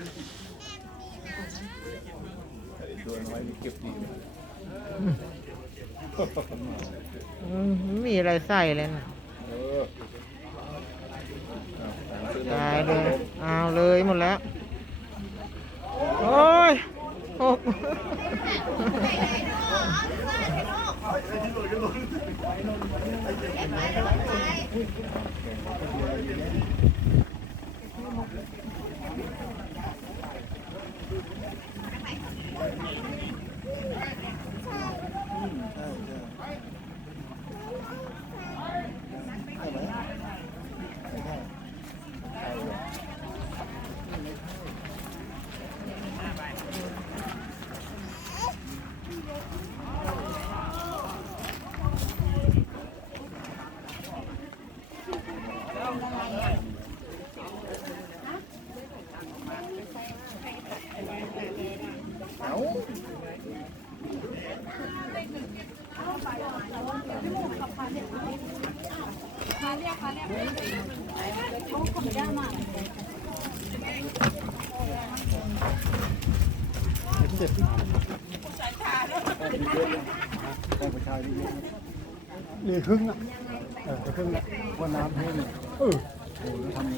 ไอ้ตัวน้อยนี่เก็บดีนะอืมไม่มีอะไรใส่เลยนะเออเอาซื้อตายเลยเอาเลยหมดแล้ว โอ้ยหก เหลือครึ่งอะเออครึ่งอะว่าน้ำเท่นี่เออโหแล้วทำไง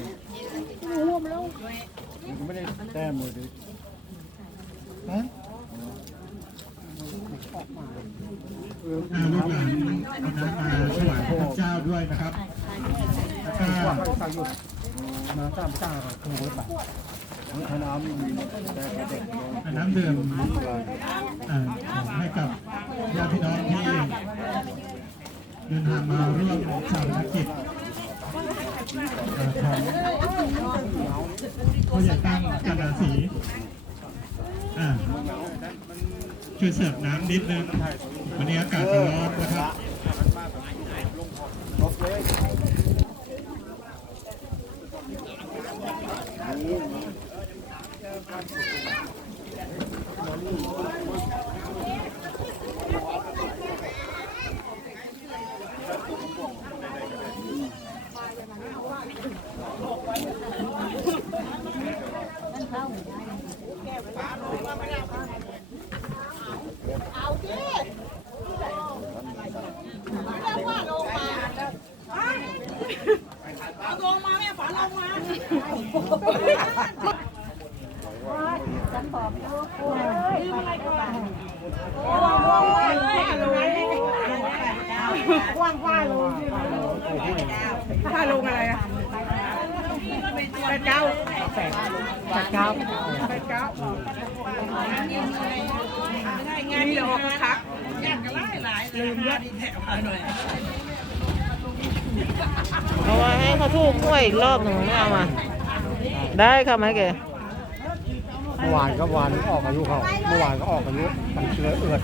รวมแล้วมันก็ไม่ได้แต้มเลยดิฮะเอออ่า ลูกหลานเอาน้ำมาถวายพระเจ้าด้วยนะครับแล้วก็ว่าก็สั่งอยู่มาตามตาคือรถแบบน้ำเด็กน้ำดื่มให้กับญาติพี่น้องที่เดินทางมาร่วมชาปนกิจของผู้ใหญ่ตั้งกันดาสีอ่า ช่วยเสิร์ฟน้ำนิดนึงวันนี้อากาศร้อนนะครับ เอาลงมาแม่ฝันลงมา ว่างว่าลงว่าลงอะไรอะแปดเก้าแปดเก้าแปดเก้าไงเดี๋ยวออกมาคักแยกกันหลายหลายลืมยอดดีแถวหน่อย เอาไว้ให้เขาถูกหวยอีกรอบหนึ่งไม่เอามา ได้ค่ะไหมแกเมื่อวานก็วานออกอายุเขาเมื่อวานก็ออกอายุมันเชื้อเอือด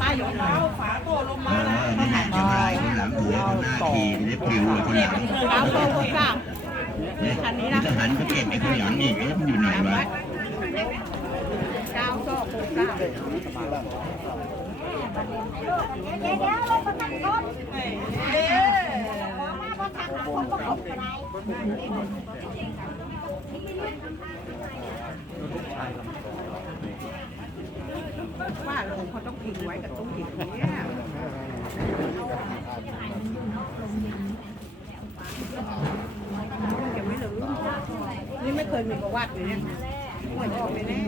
ป้าอยู่เท้าฝาโตลงมาอ่านี่ไงจะมาคนหลังหัวคนหน้าทีได้ปลิวคนหลังเนี่ยทหารก็เก็บไอ้คนหลังนี่เอ๊ะมันอยู่ไหนวะเก้าโตคนสาม ว่าลงเขาต้องพิงไว้กับตุ้งหินเนี่ยยังไม่ลืมนี่ไม่เคยมีประวัติเลยเนี่ยหวยออกเลยแน่